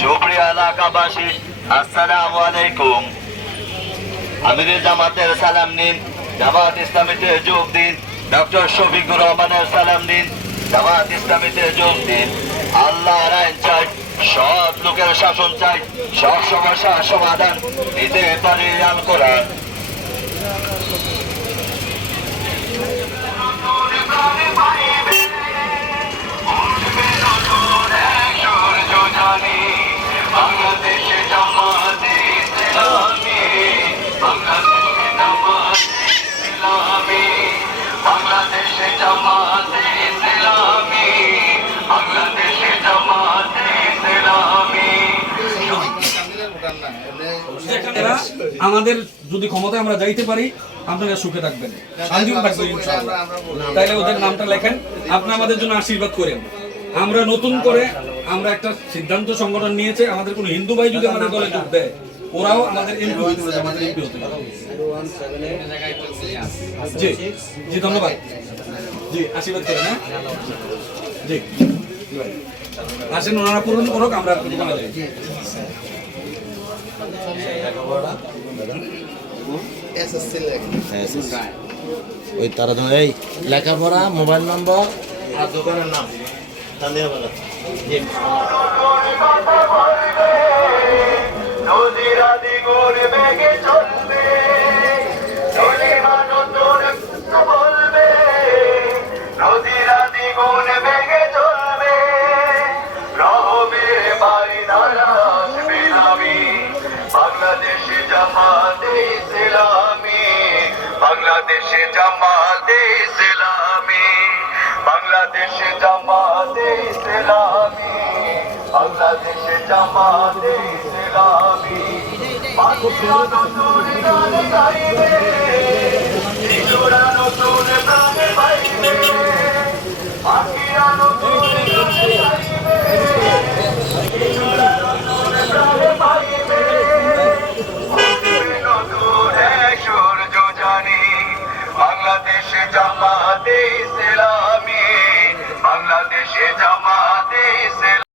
সুপ্রিয় এলাকাবাসী, আসসালামু আলাইকুম। আমিরের জামাতের সালাম নিন, জামাত ইসলামীতে যোগ দিন। ডক্টর শফিকুর রহমানের সালাম নিন, জামাত ইসলামীতে যোগ দিন। আল্লাহর আইন চাই, সৎ লোকের শাসন চাই, সব সমস্যার সমাধান দিতে পারে আল কোরআন। বাংলাদেশে জামাতে ইসলামী, বাংলাদেশে জামাতে ইসলামী, বাংলাদেশে জামাতে ইসলামী, বাংলাদেশে জামাতে ইসলামী। আমাদের যদি ক্ষমতায় আমরা যাইতে পারি, আপনারা সুখে থাকবেন, শান্তিও থাকবেন ইনশাআল্লাহ। তাইলে ওদের নামটা লেখেন, আপনি আমাদের জন্য আশীর্বাদ করেন। আমরা নতুন করে আমরা একটা সিদ্ধান্ত সংগঠন নিয়েছে, আমাদের কোনো হিন্দু ভাই যদি আমাদের দলে যোগ দেয়, ওরাও আমাদের এমপি হতে পারে, আমাদের এমপি হতে পারে। জি জি, ধন্যবাদ। জি, আশীর্বাদ করেন। হ্যাঁ জি, আসেন, ওনারা পূরণ করুক, আমরা দোকানে যাই। ওই তারা এই লেখাপড়া, মোবাইল নম্বর আর দোকানের নাম বাংলাদেশে জামাতে ইসলামী, বাংলাদেশে জামাতে ইসলামী, বাংলাদেশে জামাতে ইসলামী, বাংলাদেশে জামাতে ইসলামী। পাখিরা নতুন গান গাইবে, শিশুরা নতুন প্রাণে পাইবে, পাখিরা নতুন গান গাইবে।